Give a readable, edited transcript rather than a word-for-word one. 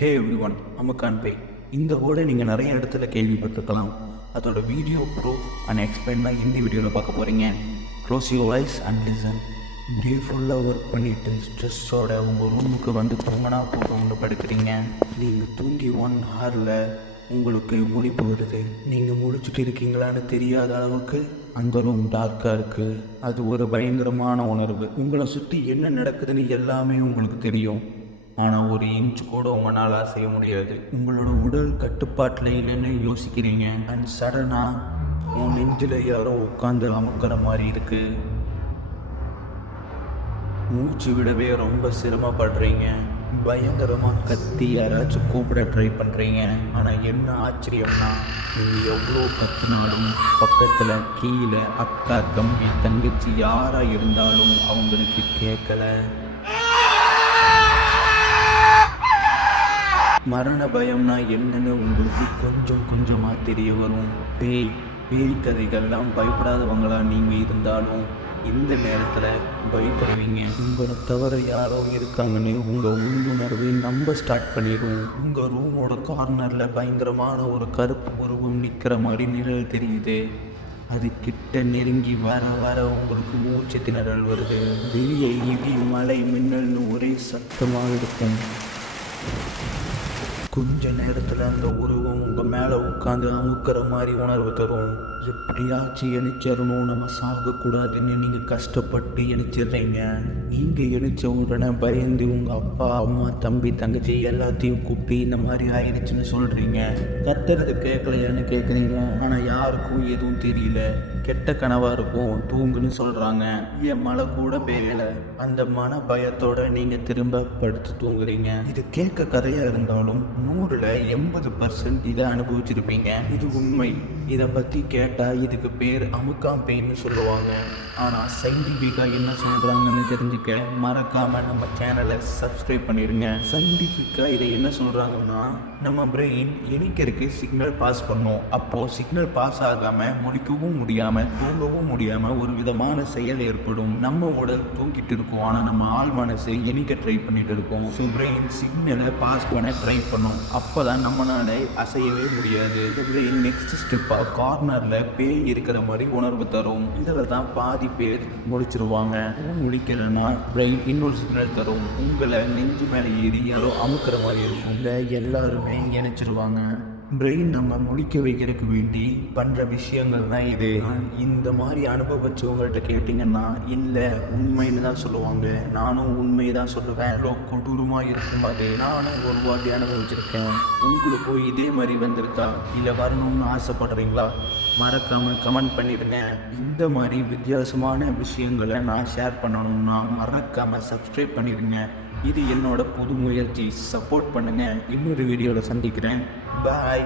Hey everyone, அமுக்கான் by. இந்த வேர்டை நீங்கள் நிறைய இடத்துல கேள்விப்பட்டிருக்கலாம். அதோட வீடியோ ப்ரூஃப் அண்ட் எக்ஸ்பிளைன் தான் இந்த வீடியோவில் பார்க்க போகிறீங்க. Close your eyes and listen. Day ஃபுல்லாக ஒர்க் பண்ணிவிட்டு ஸ்ட்ரெஸ்ஸோட உங்கள் ரூமுக்கு வந்து தூங்கினா போட்டு படுக்கிறீங்க. நீங்கள் தூங்கி 1 ஹவரில் உங்களுக்கு முழிப்பு வருது. நீங்கள் முழிச்சிட்டு இருக்கீங்களான்னு தெரியாத அளவுக்கு அந்த ரூம் டார்க்காக இருக்குது. அது ஒரு பயங்கரமான உணர்வு. உங்களை சுற்றி என்ன நடக்குதுன்னு எல்லாமே உங்களுக்கு தெரியும். ஆனால் ஒரு இன்ச் கூட உங்களால் செய்ய முடியாது. உங்களோட உடல் கட்டுப்பாட்டில் இல்லைன்னு யோசிக்கிறீங்க. அண்ட் சடனாக உன் நெஞ்சில் யாரோ உட்காந்து அமுக்கிற மாதிரி இருக்குது. மூச்சு விடவே ரொம்ப சிரமப்படுறீங்க. பயங்கரமாக கத்தி யாராச்சும் கூப்பிட ட்ரை பண்ணுறீங்க. ஆனால் என்ன ஆச்சரியம்னா, நீங்கள் எவ்வளோ கத்தினாலும் பக்கத்தில் கீழே அக்கா, தம்பி, தங்கச்சி யாராக இருந்தாலும் அவங்களுக்கு கேட்கல. மரண பயம்னா என்னன்னு உங்களுக்கு கொஞ்சம் கொஞ்சமாக தெரிய வரும். பேய் கதைகள்லாம் பயப்படாதவங்களா நீங்கள் இருந்தாலும் இந்த நேரத்தில் பயப்படுவீங்க. உங்களை தவிர யாரோ இருக்காங்கன்னு உங்கள் உள்ளுணர்வை நம்ப ஸ்டார்ட் பண்ணிடும். உங்கள் ரூமோட கார்னரில் பயங்கரமான ஒரு கருப்பு உருவம் நிற்கிற மாதிரி நிழல் தெரியுது. அது கிட்ட நெருங்கி வர வர உங்களுக்கு மூச்சு திணறல் வருது. வெளியே இடி, மழை, மின்னல்னு ஒரே சத்தமாக இருக்கும். கொஞ்ச நேரத்தில் அந்த உருவம் உங்கள் மேலே உட்காந்து அமுக்கிற மாதிரி உணர்வு தரும். எப்படியாச்சும் எழுச்சிடணும், நம்ம சாகக்கூடாதுன்னு நீங்கள் கஷ்டப்பட்டு எழுச்சிடுறீங்க. நீங்கள் எழுச்ச உடனே பயந்து உங்கள் அப்பா, அம்மா, தம்பி, தங்கச்சி எல்லாத்தையும் கூப்பிட்டு இந்த மாதிரி ஆயிடுச்சுன்னு சொல்கிறீங்க. கத்துறது கேட்கலையான்னு கேட்குறீங்க. ஆனால் யாருக்கும் எதுவும் தெரியல. கெட்ட கனவாக இருக்கும், தூங்குன்னு சொல்கிறாங்க. என் மழை கூட பெய்யலை. அந்த மன பயத்தோடு நீங்கள் திரும்ப படுத்து தூங்குறீங்க. இது கேட்க கதையாக இருந்தாலும் 100ல் 80% இதை அனுபவிச்சிருப்பீங்க. இது உண்மை. இதை பற்றி கேட்டால் இதுக்கு பேர் அமுக்கான் பெயின்னு சொல்லுவாங்க. ஆனால் சயின்டிஃபிக்காக என்ன சொல்கிறாங்கன்னு தெரிஞ்சுக்க மறக்காமல் நம்ம சேனலை சப்ஸ்கிரைப் பண்ணிடுங்க. சயின்டிஃபிக்காக இதை என்ன சொல்கிறாங்கன்னா, நம்ம பிரெயின் எணிக்கிறதுக்கு சிக்னல் பாஸ் பண்ணோம். அப்போது சிக்னல் பாஸ் ஆகாமல் முடிக்கவும் முடியாமல் தூங்கவும் முடியாமல் ஒரு விதமான செயல் ஏற்படும். நம்ம உடல் தூங்கிட்டு இருக்கும், ஆனால் நம்ம ஆள் மனசை எணிக்க ட்ரை பண்ணிட்டு இருக்கோம். ஸோ பிரெயின் சிக்னலை பாஸ் பண்ண ட்ரை பண்ணும். அப்போ தான் நம்மளால அசையவே முடியாது. பிரெயின் நெக்ஸ்ட் ஸ்டெப்பாக கார்னரில் பேய் இருக்கிற மாதிரி உணர்வு தரும். இதில் தான் பாதி பேர் முடிச்சிருவாங்க. முடிக்கலைன்னா பிரெயின் இன்னொரு சிக்னல் தரும். உங்களை நெஞ்சு மேலே ஏறி யாரோ அமுக்கிற மாதிரி இருக்கும். எல்லாருமே நினைச்சிருவாங்க. பிரெயின் நம்ம முடிக்க வைக்கிறதுக்கு வேண்டி பண்ணுற விஷயங்கள் தான் இது. இந்த மாதிரி அனுபவிச்சவங்கள்ட்ட கேட்டிங்கன்னா இல்லை உண்மைன்னு தான் சொல்லுவாங்க. நானும் உண்மை தான் சொல்லுவேன். எவ்வளோ கொடூரமாக இருக்கும் அது. நானும் ஒரு வாட்டி அனுபவிச்சிருக்கேன். உங்களுக்கு இதே மாதிரி வந்திருக்கா, இல்லை வரணும்னு ஆசைப்படுறீங்களா? மறக்காமல் கமெண்ட் பண்ணிடுங்க. இந்த மாதிரி வித்தியாசமான விஷயங்களை நான் ஷேர் பண்ணணும்னா மறக்காமல் சப்ஸ்கிரைப் பண்ணிடுங்க. இது என்னோட புது முயற்சி. சப்போர்ட் பண்ணுங்கள். இன்னொரு வீடியோவில் சந்திக்கிறேன். பாய்.